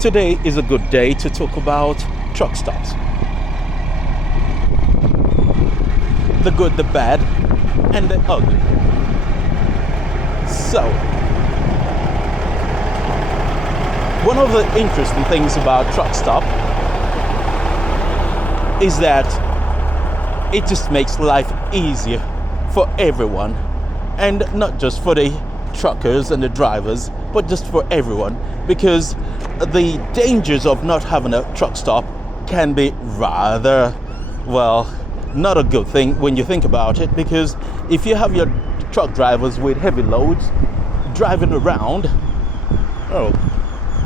Today is a good day to talk about truck stops. The good, the bad, and the ugly. So, one of the interesting things about truck stop is that it just makes life easier for everyone, and not just for the truckers and the drivers, but just for everyone, because the dangers of not having a truck stop can be rather, well, not a good thing when you think about it, because if you have your truck drivers with heavy loads driving around, oh,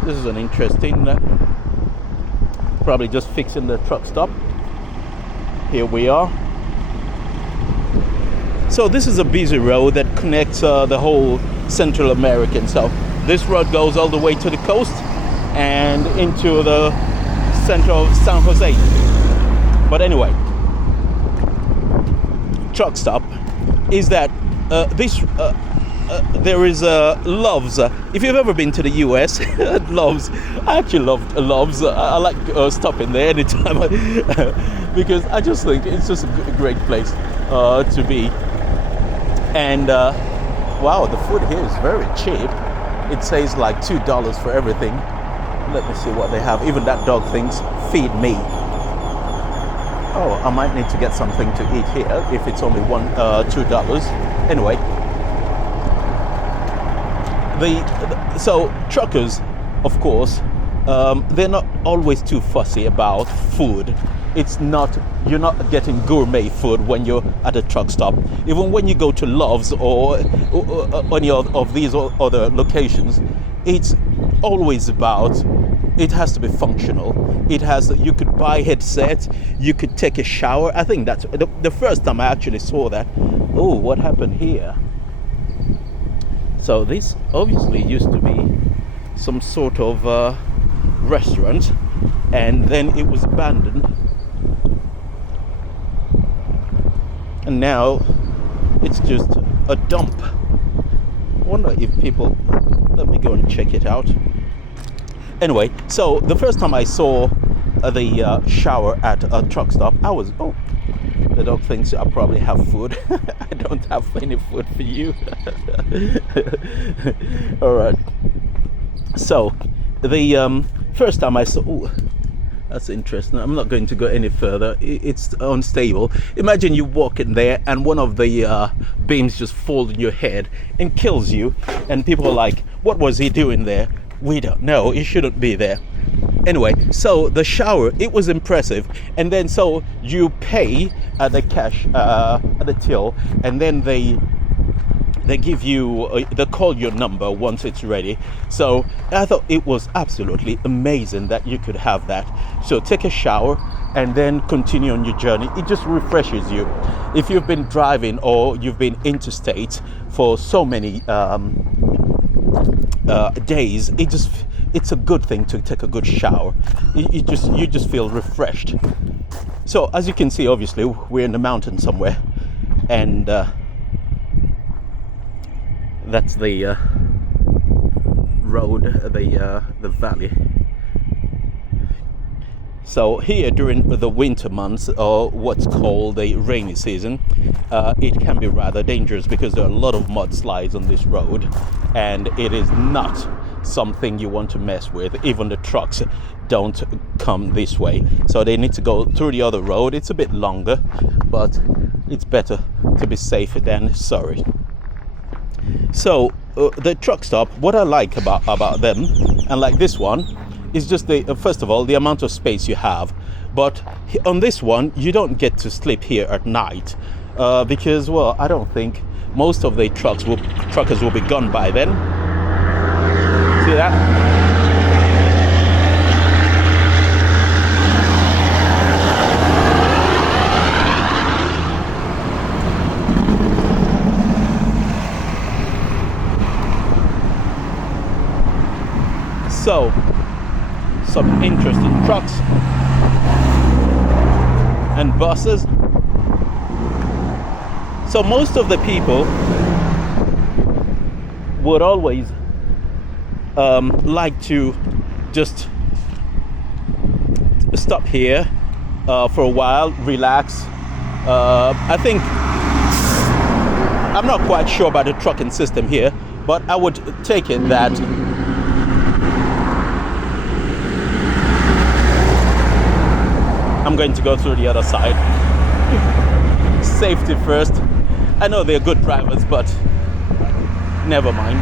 this is an interesting, probably just fixing the truck stop. Here we are. So this is a busy road that connects the whole Central American. So this road goes all the way to the coast and into the center of San Jose. But anyway, truck stop is that there is Love's. If you've ever been to the US, Love's. I actually love Love's. I like stopping there anytime because I just think it's just a great place to be. And wow, the food here is very cheap. It says like $2 for everything. Let me see what they have. Even that dog thinks, feed me. Oh, I might need to get something to eat here if it's only $2. Anyway, so truckers, of course, they're not always too fussy about food. You're not getting gourmet food when you're at a truck stop. Even when you go to Love's or any of these other locations, it's always about, it has to be functional. You could buy headsets, you could take a shower. I think that's the first time I actually saw that. Oh, what happened here? So this obviously used to be some sort of restaurant, and then it was abandoned. And now it's just a dump. I wonder if people, let me go and check it out. Anyway, so the first time I saw the shower at a truck stop, the dog thinks I probably have food. I don't have any food for you. All right. So the first time I saw, that's interesting. I'm not going to go any further. It's unstable. Imagine you walk in there and one of the beams just falls on your head and kills you. And people are like, what was he doing there? We don't know. He shouldn't be there. Anyway, so the shower, it was impressive. And then so you pay at the cash, at the till, and then they give you, they call your number once it's ready. So I thought it was absolutely amazing that you could have that. So take a shower and then continue on your journey. It just refreshes you. If you've been driving or you've been interstate for so many days, it's a good thing to take a good shower. You just feel refreshed. So as you can see, obviously we're in the mountain somewhere, and that's the road, the valley. So here during the winter months, or what's called the rainy season, it can be rather dangerous because there are a lot of mudslides on this road, and it is not something you want to mess with. Even the trucks don't come this way, so they need to go through the other road. It's a bit longer, but it's better to be safe than sorry. So the truck stop, what I like about them, and like this one, is just first of all the amount of space you have. But on this one you don't get to sleep here at night because, well, I don't think most of the truckers will be gone by then. See that? So, some interesting trucks and buses. So most of the people would always like to just stop here for a while, relax. I think I'm not quite sure about the trucking system here, but I would take it that I'm going to go through the other side. Safety first. I know they're good drivers, but never mind.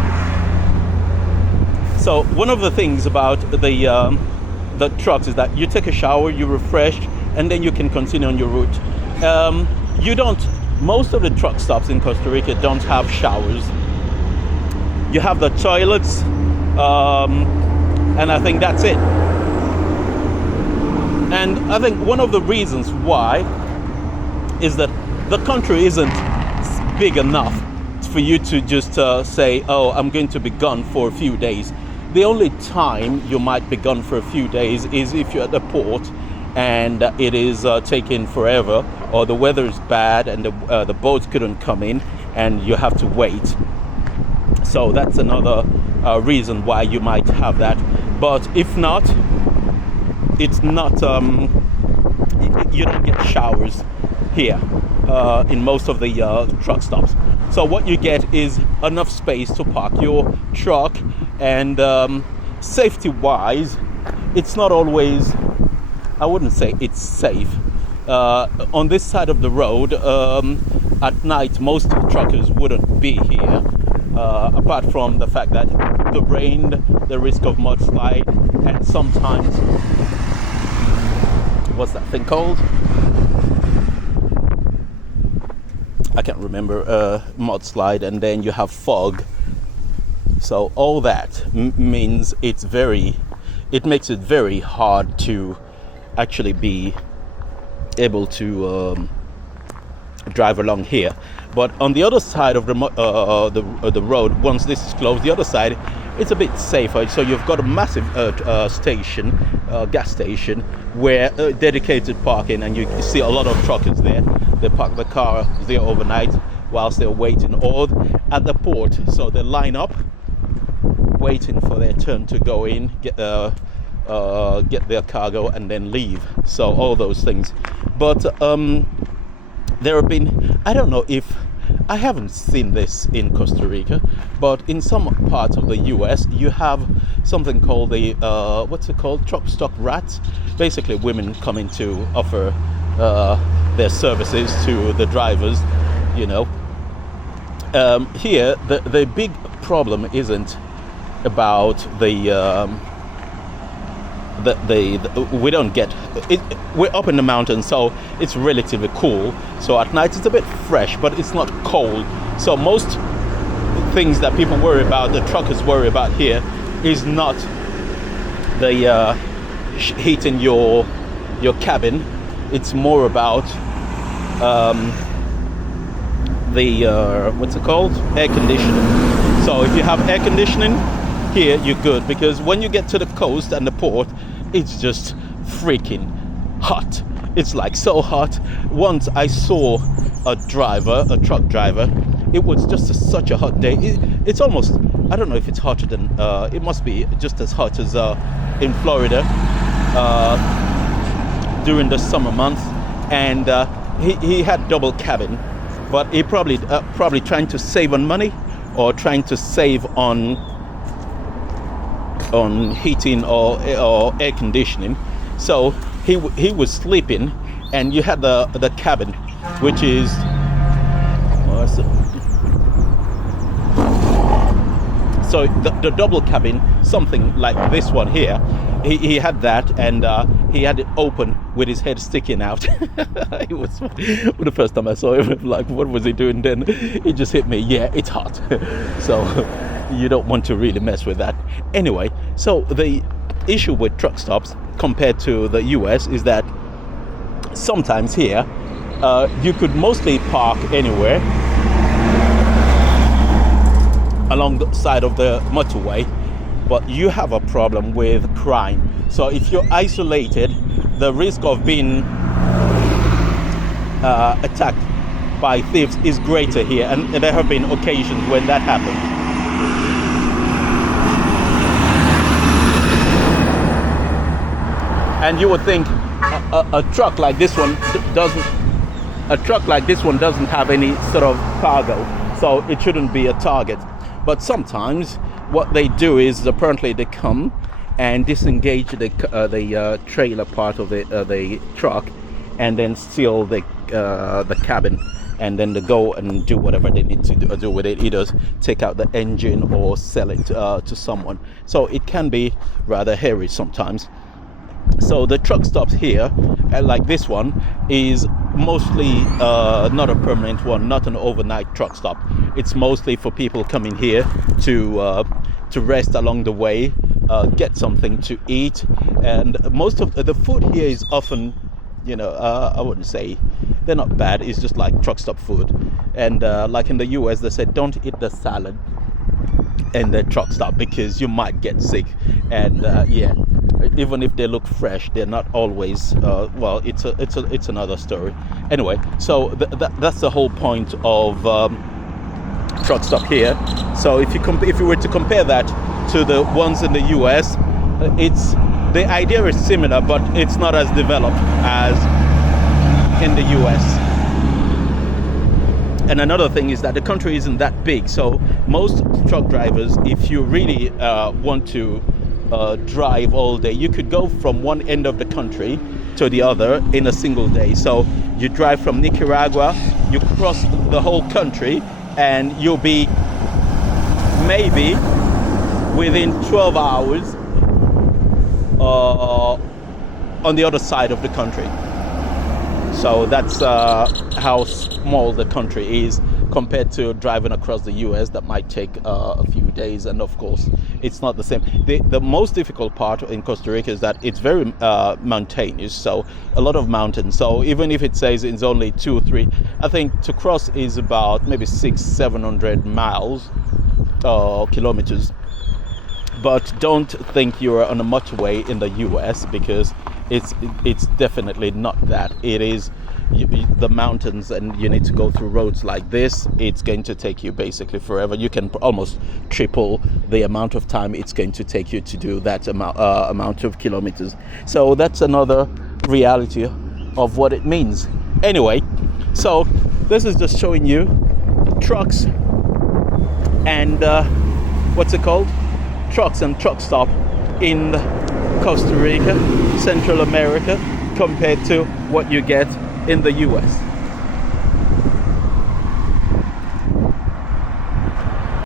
So one of the things about the trucks is that you take a shower, you refresh, and then you can continue on your route. Most of the truck stops in Costa Rica don't have showers. You have the toilets, and I think that's it. And I think one of the reasons why is that the country isn't big enough for you to just say, oh, I'm going to be gone for a few days. The only time you might be gone for a few days is if you're at the port and it is taking forever, or the weather is bad and the boats couldn't come in and you have to wait. So that's another reason why you might have that. But if not, it's not, you don't get showers here in most of the truck stops. So what you get is enough space to park your truck, and safety wise, it's not always, I wouldn't say it's safe. On this side of the road, at night, most truckers wouldn't be here, apart from the fact that the rain, the risk of mudslide, and sometimes, what's that thing called? I can't remember, mudslide, and then you have fog. So all that means it makes it very hard to actually be able to drive along here. But on the other side of the road, once this is closed, the other side, it's a bit safer. So you've got a massive gas station, where dedicated parking, and you see a lot of truckers there. They park the car there overnight whilst they're waiting, or at the port. So they line up, waiting for their turn to go in, get their cargo, and then leave. So all those things. But there have been, I don't know if, I haven't seen this in Costa Rica, but in some parts of the US, you have something called the, what's it called? Truck stop rats. Basically, women coming to offer their services to the drivers, you know. Here, the big problem isn't about we don't get it. We're up in the mountains, so it's relatively cool. So at night it's a bit fresh, but it's not cold. So most things that people worry about, the truckers worry about here, is not the heating your cabin. It's more about what's it called? Air conditioning. So if you have air conditioning here, you're good, because when you get to the coast and the port, it's just freaking hot. It's like so hot. Once I saw a truck driver, it was just such a hot day. It's almost, I don't know if it's hotter than, it must be just as hot as in Florida during the summer months. And he had double cabin, but he probably trying to save on money, or trying to save on heating or air conditioning. So he was sleeping, and you had the cabin, which is so the double cabin, something like this one here. He had that, and he had it open with his head sticking out. It was the first time I saw him, like, what was he doing then? It just hit me, yeah, it's hot. So you don't want to really mess with that. Anyway, so the issue with truck stops compared to the US is that sometimes here you could mostly park anywhere along the side of the motorway, but you have a problem with crime. So if you're isolated, the risk of being attacked by thieves is greater here, and there have been occasions when that happens. And you would think a truck like this one doesn't have any sort of cargo, so it shouldn't be a target. But sometimes what they do is apparently they come and disengage the trailer part of the truck, and then steal the cabin, and then they go and do whatever they need to do with it, either take out the engine or sell it to someone. So it can be rather hairy sometimes. So the truck stops here, like this one, is mostly not a permanent one, not an overnight truck stop. It's mostly for people coming here to rest along the way, get something to eat, and most of the food here is often, I wouldn't say they're not bad. It's just like truck stop food, and like in the US, they said don't eat the salad in the truck stop because you might get sick, and even if they look fresh, they're not always. Well, it's another story. Anyway, so that's the whole point of truck stop here. So if you were to compare that to the ones in the US, the idea is similar, but it's not as developed as in the US. And another thing is that the country isn't that big, so most truck drivers, if you really want to drive all day, you could go from one end of the country to the other in a single day. So you drive from Nicaragua, you cross the whole country, and you'll be maybe within 12 hours on the other side of the country. So that's how small the country is compared to driving across the US that might take a few days, and of course it's not the same. The most difficult part in Costa Rica is that it's very mountainous, so a lot of mountains. So even if it says it's only 2 or 3, I think to cross is about maybe 600-700 miles kilometers. But don't think you're on a motorway in the US, because it's definitely not that. It is the mountains, and you need to go through roads like this. It's going to take you basically forever. You can almost triple the amount of time it's going to take you to do that amount of kilometers. So that's another reality of what it means. Anyway, so this is just showing you trucks and what's it called? Trucks and truck stop in Costa Rica, Central America, compared to what you get in the US.